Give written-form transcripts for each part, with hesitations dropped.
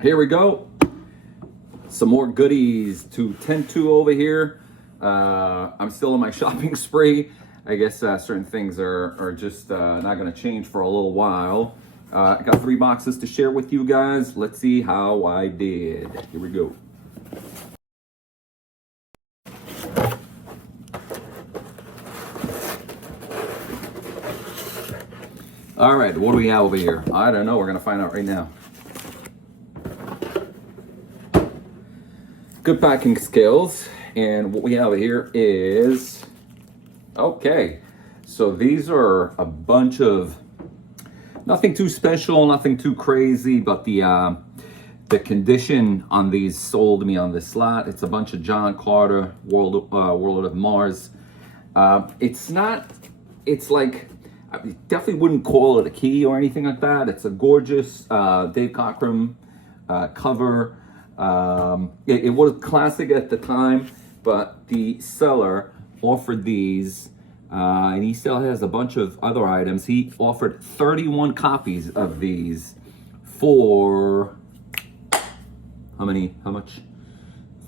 Here we go. Some more goodies to tend to over here. I'm still in my shopping spree. I guess certain things are just not going to change for a little while. I got 3 boxes to share with you guys. Let's see how I did. Here we go. All right, what do we have over here? I don't know. We're going to find out right now. Good packing skills. And what we have here is, okay, so these are a bunch of, nothing too special, nothing too crazy, but the condition on these sold me on this lot. It's a bunch of John Carter, World of Mars. It's like, I definitely wouldn't call it a key or anything like that. It's a gorgeous Dave Cockrum cover. It was classic at the time, but the seller offered these, and he still has a bunch of other items. He offered 31 copies of these for how much?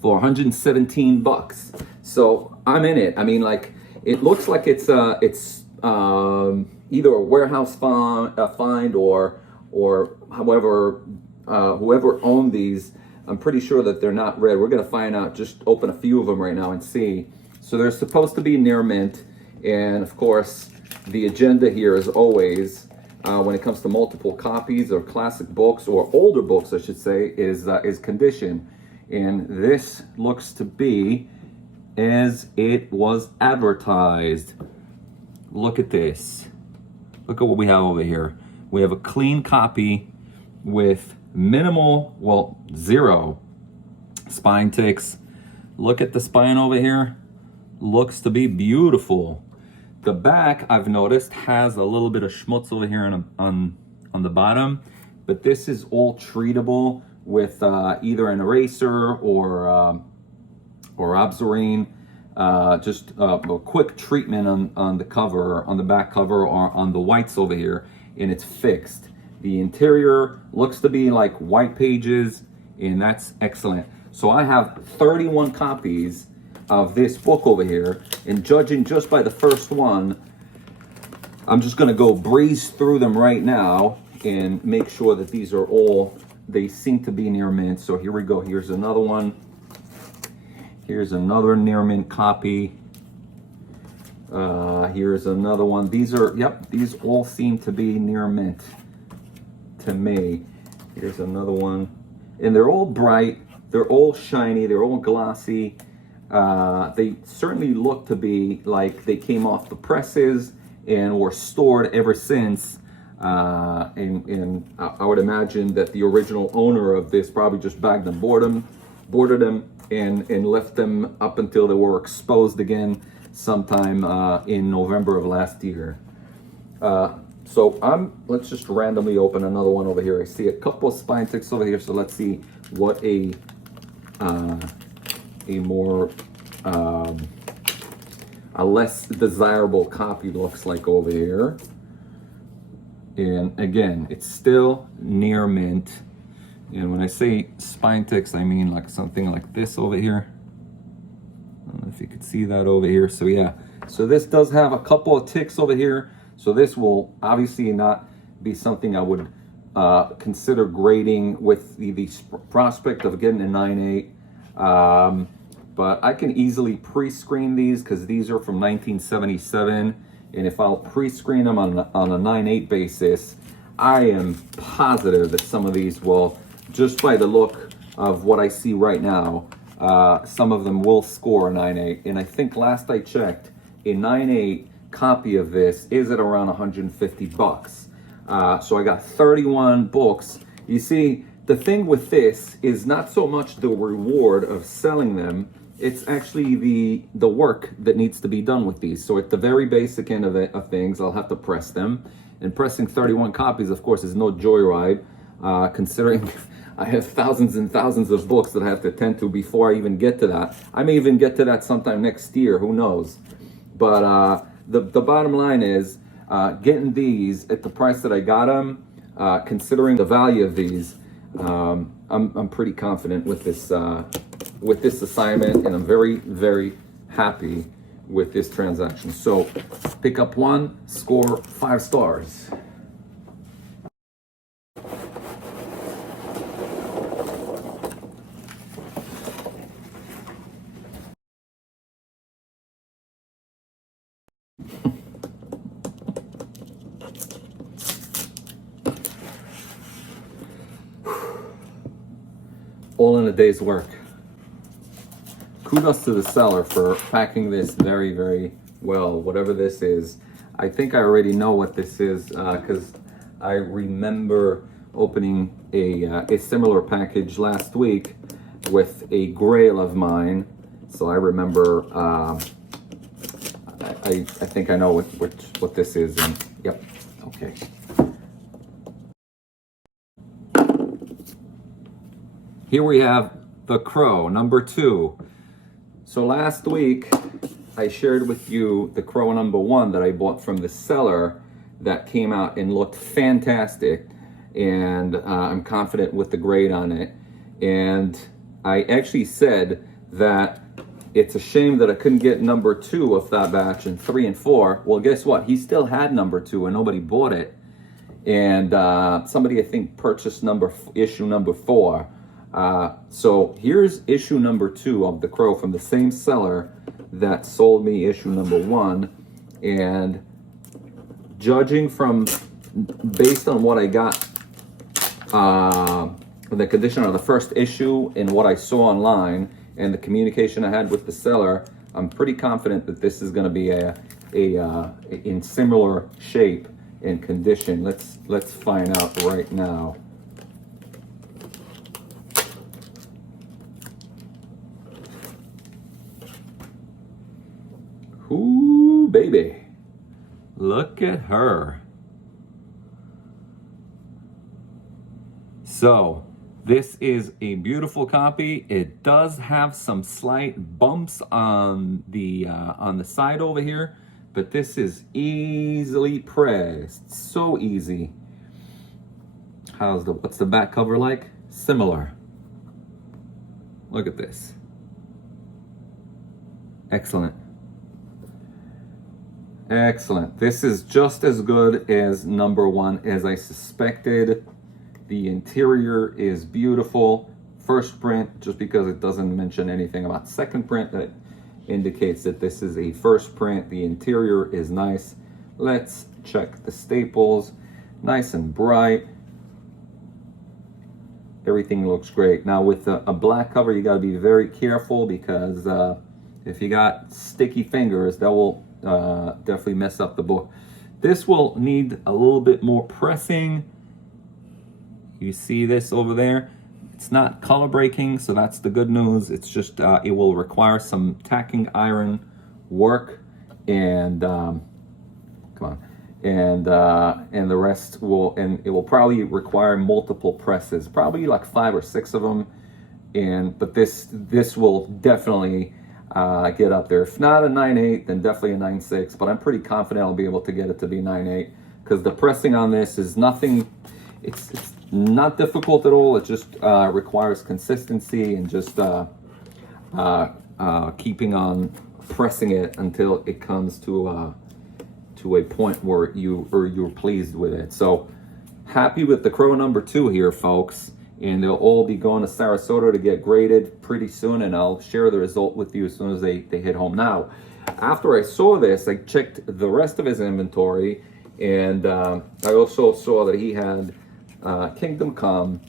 For 117 bucks. So I'm in it. I mean, like, it looks like it's either a warehouse find or however, whoever owned these. I'm pretty sure that they're not red. We're gonna find out. Just open a few of them right now and see. So they're supposed to be near mint, and of course, the agenda here, as always, when it comes to multiple copies or classic books or older books, I should say, is condition. And this looks to be as it was advertised. Look at this. Look at what we have over here. We have a clean copy with minimal, well, 0 spine ticks. Look at the spine over here. Looks to be beautiful. The back, I've noticed, has a little bit of schmutz over here on the bottom, but this is all treatable with either an eraser or Obzorine. Just a quick treatment on the cover, on the back cover, or on the whites over here, and it's fixed. The interior looks to be like white pages, and that's excellent. So I have 31 copies of this book over here, and judging just by the first one, I'm just gonna go breeze through them right now and make sure that these are all, they seem to be near mint. So here we go. Here's another one. Here's another near mint copy. Here's another one. These are, yep, these all seem to be near mint to me. Here's another one. And they're all bright, they're all shiny, they're all glossy. They certainly look to be like they came off the presses and were stored ever since. And I would imagine that the original owner of this probably just bagged them, boarded them, and left them up until they were exposed again sometime in November of last year. So let's just randomly open another one over here. I see a couple of spine ticks over here, so let's see what a more a less desirable copy looks like over here. And again, it's still near mint. And when I say spine ticks, I mean like something like this over here. I don't know if you could see that over here. So yeah, so this does have a couple of ticks over here. So this will obviously not be something I would consider grading with the prospect of getting a 9.8. But I can easily pre-screen these because these are from 1977. And if I'll pre-screen them on a 9.8 basis, I am positive that some of these will, just by the look of what I see right now, some of them will score a 9.8. And I think last I checked, a 9.8 copy of this is at around 150 bucks. So I got 31 books. You see, the thing with this is not so much the reward of selling them, it's actually the work that needs to be done with these. So at the very basic end of things, I'll have to press them. And pressing 31 copies, of course, is no joyride, considering I have thousands and thousands of books that I have to attend to before I even get to that. I may even get to that sometime next year, who knows. But the bottom line is, getting these at the price that I got them, considering the value of these, I'm pretty confident with this assignment, and I'm very, very happy with this transaction. So pick up one, score 5 stars. All in a day's work. Kudos to the seller for packing this very, very well, whatever this is. I think I already know what this is because I remember opening a similar package last week with a grail of mine. So I remember, I think I know what this is. And yep, okay. Here we have the Crow, number 2. So last week, I shared with you the Crow number 1 that I bought from the seller that came out and looked fantastic. And I'm confident with the grade on it. And I actually said that it's a shame that I couldn't get number 2 of that batch and 3 and 4. Well, guess what? He still had number 2 and nobody bought it. And somebody, I think, purchased issue number 4. So here's issue number 2 of the Crow from the same seller that sold me issue number 1. And judging from, based on what I got, the condition of the first issue and what I saw online and the communication I had with the seller, I'm pretty confident that this is going to be in similar shape and condition. Let's find out right now. Ooh, baby. Look at her. So, this is a beautiful copy. It does have some slight bumps on the side over here, but this is easily pressed. So easy. What's the back cover like? Similar. Look at this. Excellent. Excellent. This is just as good as number 1 as I suspected. The interior is beautiful. First print, just because it doesn't mention anything about second print, that indicates that this is a first print. The interior is nice. Let's check the staples. Nice and bright. Everything looks great. Now with a black cover, you got to be very careful because if you got sticky fingers, that will definitely mess up the book. This will need a little bit more pressing. You see this over there? It's not color breaking, so that's the good news. It's just it will require some tacking iron work, and come on, and the rest will, and it will probably require multiple presses, probably like 5 or 6 of them. But this will definitely get up there. If not a 9.8, then definitely a 9.6. But I'm pretty confident I'll be able to get it to be 9.8 because the pressing on this is nothing. It's not difficult at all. It just requires consistency and just keeping on pressing it until it comes to a point where you're pleased with it. So happy with the Crow number 2 here, folks. And they'll all be going to Sarasota to get graded pretty soon, and I'll share the result with you as soon as they hit home. Now, after I saw this, I checked the rest of his inventory, and I also saw that he had Kingdom Come,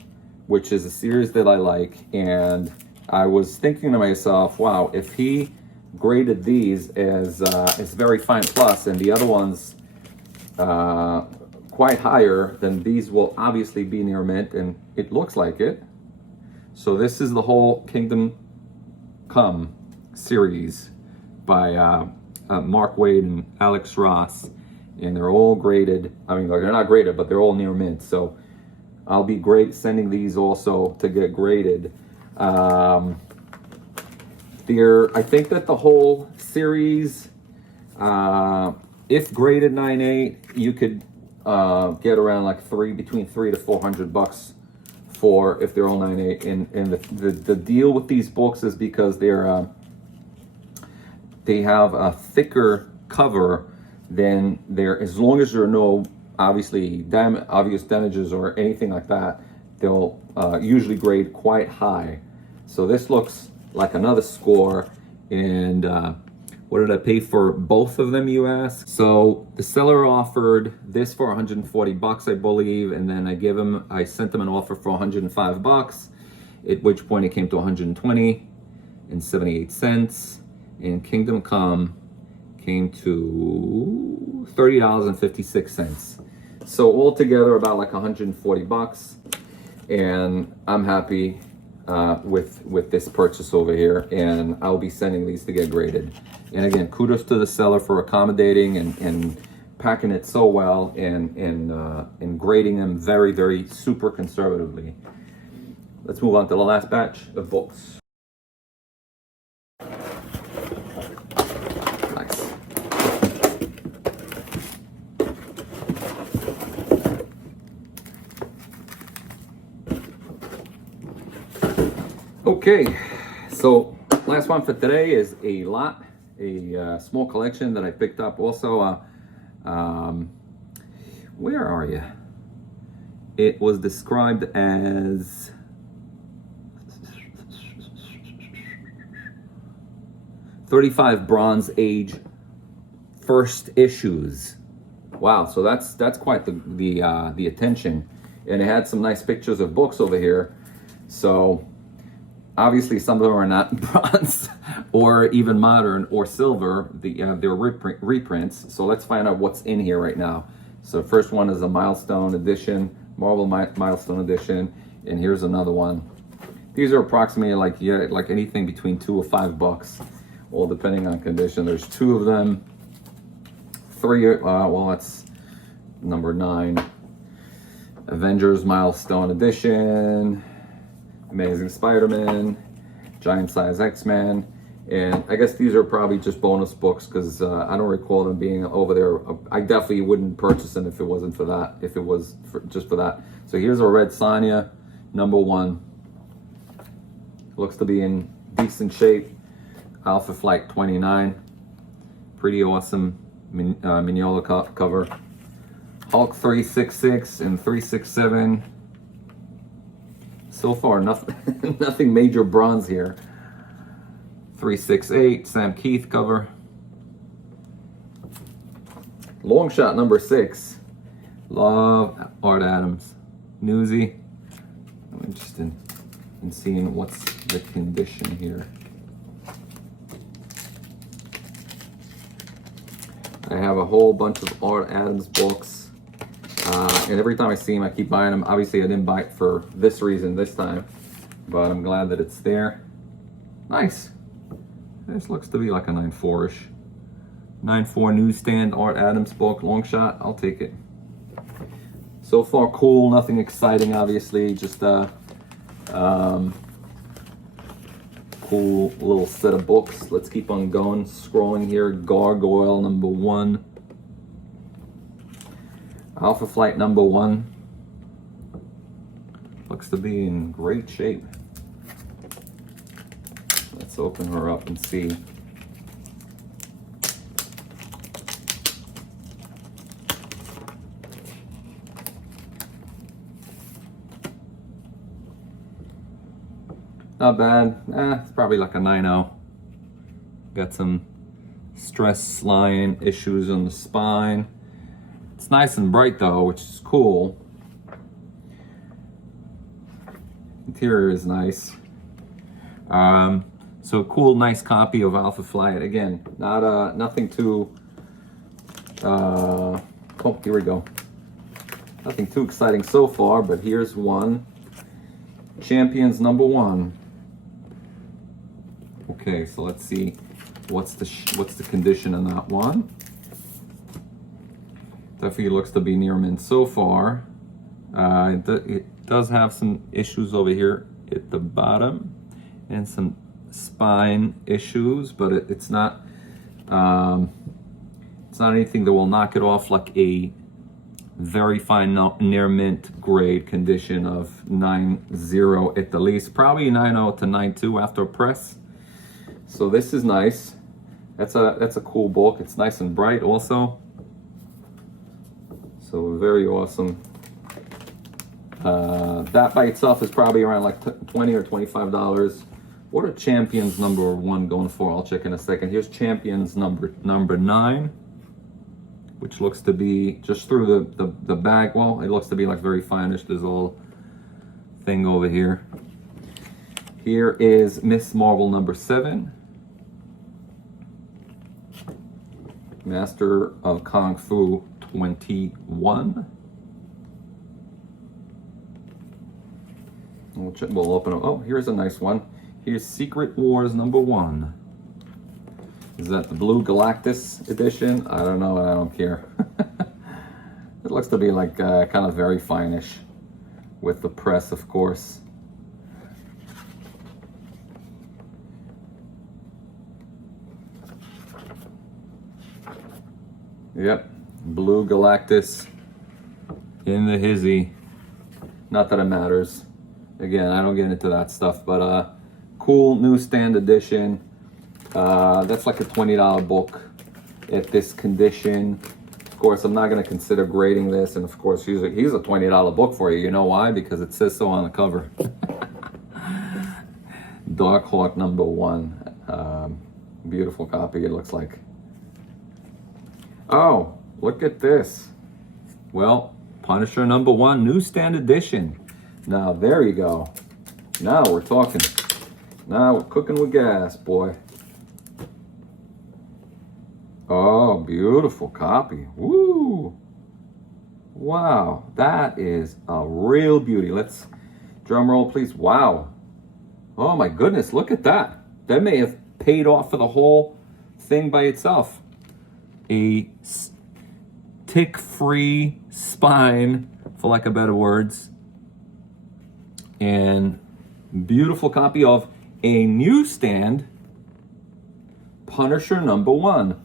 which is a series that I like, and I was thinking to myself, wow, if he graded these as very fine plus, and the other ones quite higher, then these will obviously be near mint, and it looks like it. So this is the whole Kingdom Come series by Mark Waid and Alex Ross, and they're all graded. I mean, they're not graded, but they're all near mint. So I'll be sending these also to get graded. I think that the whole series, if graded 9.8, you could get around like between $300 to $400 for if they're all 9.8. And the deal with these books is because they're they have a thicker cover than there. As long as there are no obvious damages or anything like that, they'll usually grade quite high. So this looks like another score. And what did I pay for both of them, you ask? So the seller offered this for 140 bucks, I believe, and then I sent them an offer for 105 bucks, at which point it came to 120 and 78 cents, and Kingdom Come came to $30.56. So altogether about like 140 bucks, and I'm happy with this purchase over here, and I'll be sending these to get graded. And again, kudos to the seller for accommodating and packing it so well, and grading them very, very super conservatively. Let's move on to the last batch of books. Nice. Okay, so last one for today is a small collection that I picked up. Also, where are you? It was described as "35 Bronze Age first issues." Wow, so that's quite the attention, and it had some nice pictures of books over here. So obviously, some of them are not bronze or even modern or silver. They're reprints. So let's find out what's in here right now. So first one is a Milestone edition, Marvel Milestone edition, and here's another one. These are approximately like anything between $2 or $5, all depending on condition. There's 2 of them. 3, well, that's number 9. Avengers Milestone edition. Amazing Spider-Man, Giant Size X-Men, and I guess these are probably just bonus books because I don't recall them being over there. I definitely wouldn't purchase them if it wasn't for that, if it was just for that. So here's a Red Sonja, number 1. Looks to be in decent shape. Alpha Flight 29, pretty awesome Mignola cover. Hulk 366 and 367. So far, nothing, nothing major bronze here. 368, Sam Keith cover. Long Shot number 6. Love Art Adams. Newsy. I'm interested in seeing what's the condition here. I have a whole bunch of Art Adams books. And every time I see them, I keep buying them. Obviously, I didn't buy it for this reason this time, but I'm glad that it's there. Nice. This looks to be like a 9.4-ish. 9.4 newsstand Art Adams book, Long Shot. I'll take it. So far, cool. Nothing exciting, obviously. Just cool little set of books. Let's keep on going. Scrolling here. Gargoyle number 1. Alpha Flight number 1. Looks to be in great shape. Let's open her up and see. Not bad. It's probably like a 9.0. Got some stress line issues on the spine. It's nice and bright though, which is cool. Interior is nice. So cool, nice copy of Alpha Flight. Again, nothing too. Oh, here we go. Nothing too exciting so far, but here's one. Champions number 1. Okay, so let's see what's the condition on that one. Definitely looks to be near mint so far. It does have some issues over here at the bottom and some spine issues, but it's not anything that will knock it off like a Very fine, near mint grade condition of 9.0 at the least. Probably 9.0 to 9.2 after press. So this is nice. That's a cool book. It's nice and bright also. So very awesome. That by itself is probably around like $20 or $25. What are Champions number 1 going for? I'll check in a second. Here's Champions number 9, which looks to be just through the bag. Well, it looks to be like very finish. There's a little thing over here. Here is Miss Marvel number 7. Master of Kung Fu 21. We'll open up. Oh, here's a nice one. Here's Secret Wars number 1. Is that the Blue Galactus edition? I don't know. I don't care. It looks to be like kind of very finish with the press, of course. Yep, Blue Galactus in the hizzy. Not that it matters. Again, I don't get into that stuff, but cool newsstand edition. That's like a $20 book at this condition. Of course, I'm not going to consider grading this, and of course, he's a $20 book for you. You know why? Because it says so on the cover. Dark Hawk number 1. Beautiful copy, it looks like. Oh, look at this. Well, Punisher number 1, newsstand edition. Now, there you go. Now we're talking. Now we're cooking with gas, boy. Oh, beautiful copy. Woo! Wow, that is a real beauty. Let's drum roll, please. Wow. Oh my goodness, look at that. That may have paid off for the whole thing by itself. A tick-free spine, for lack of better words, and beautiful copy of a newsstand Punisher number 1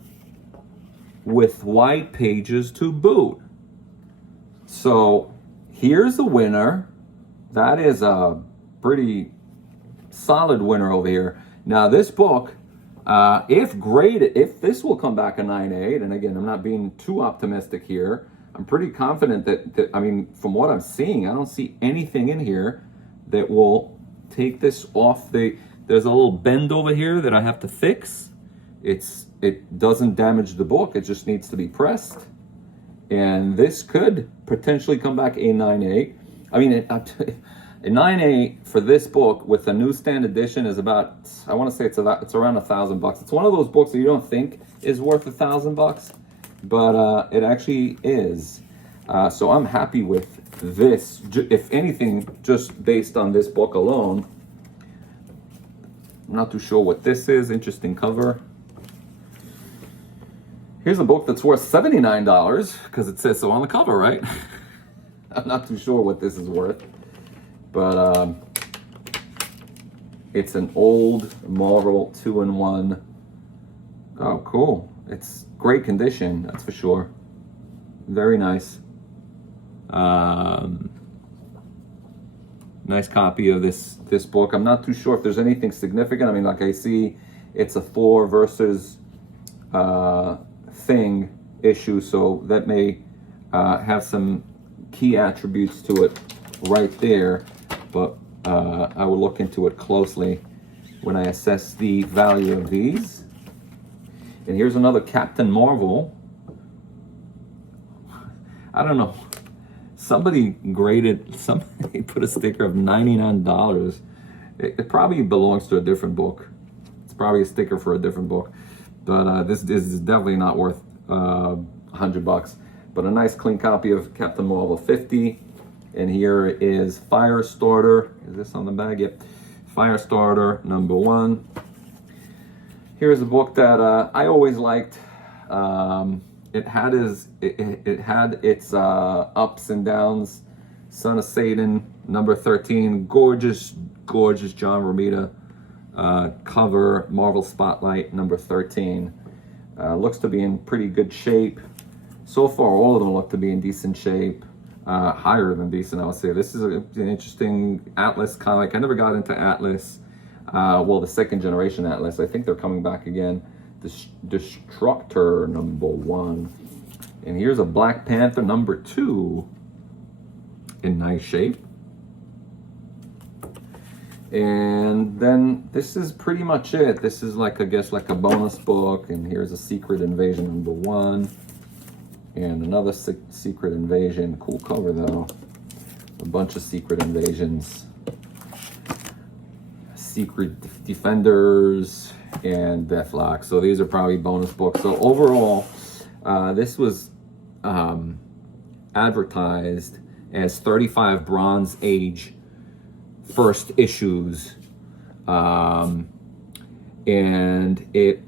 with white pages to boot. So here's the winner. That is a pretty solid winner over here. Now this book, if graded, if this will come back a 9.8, and again, I'm not being too optimistic here. I'm pretty confident that, I mean, from what I'm seeing, I don't see anything in here that will take this off there's a little bend over here that I have to fix. It doesn't damage the book, it just needs to be pressed. And this could potentially come back a 9.8. I mean, a 9.8 for this book with a newsstand edition is about, I want to say it's around $1,000. It's one of those books that you don't think is worth $1,000, but it actually is. So I'm happy with this. If anything, just based on this book alone. I'm not too sure what this is. Interesting cover. Here's a book that's worth $79 because it says so on the cover, right? I'm not too sure what this is worth. But it's an old Marvel 2-in-1. Oh, cool. It's great condition, that's for sure. Very nice. Nice copy of this book. I'm not too sure if there's anything significant. I mean, like I see, it's a Thor versus Thing issue, so that may have some key attributes to it right there. But I will look into it closely when I assess the value of these. And here's another Captain Marvel. I don't know. Somebody put a sticker of $99. It probably belongs to a different book. It's probably a sticker for a different book. But this is definitely not worth $100. But a nice clean copy of Captain Marvel 50. And here is Firestarter. Is this on the bag? Yep. Firestarter number 1. Here's a book that I always liked. It had its ups and downs. Son of Satan number 13. Gorgeous John Romita cover. Marvel Spotlight number 13. Looks to be in pretty good shape. so far all of them look to be in decent shape, higher than decent, I would say. This is an interesting Atlas comic. I never got into Atlas. Well, the second generation Atlas. I think they're coming back again. Destructor #1. And here's a Black Panther #2 in nice shape. And then this is pretty much it. This is like, I guess, like a bonus book. And here's a Secret Invasion #1. And another Secret Invasion. Cool cover though. A bunch of Secret Invasions. Secret Defenders and Deathlock. So these are probably bonus books. So overall, this was advertised as 35 Bronze Age first issues, and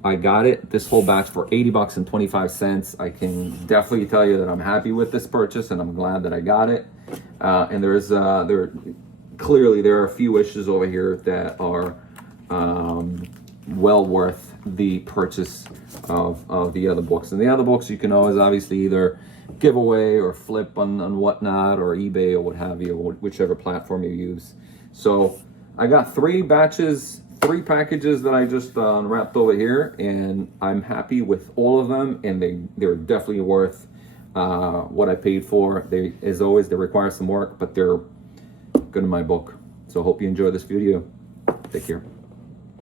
I got it, this whole batch, for $80.25. I can definitely tell you that I'm happy with this purchase, and I'm glad that I got it. And there are a few issues over here that are well worth the purchase of the other books. And the other books you can always obviously either give away or flip on whatnot, or eBay or what have you, or whichever platform you use. So I got 3 packages that I just wrapped over here, and I'm happy with all of them, and they're definitely worth what I paid for. They, as always, they require some work, but they're good in my book. So hope you enjoy this video. Take care.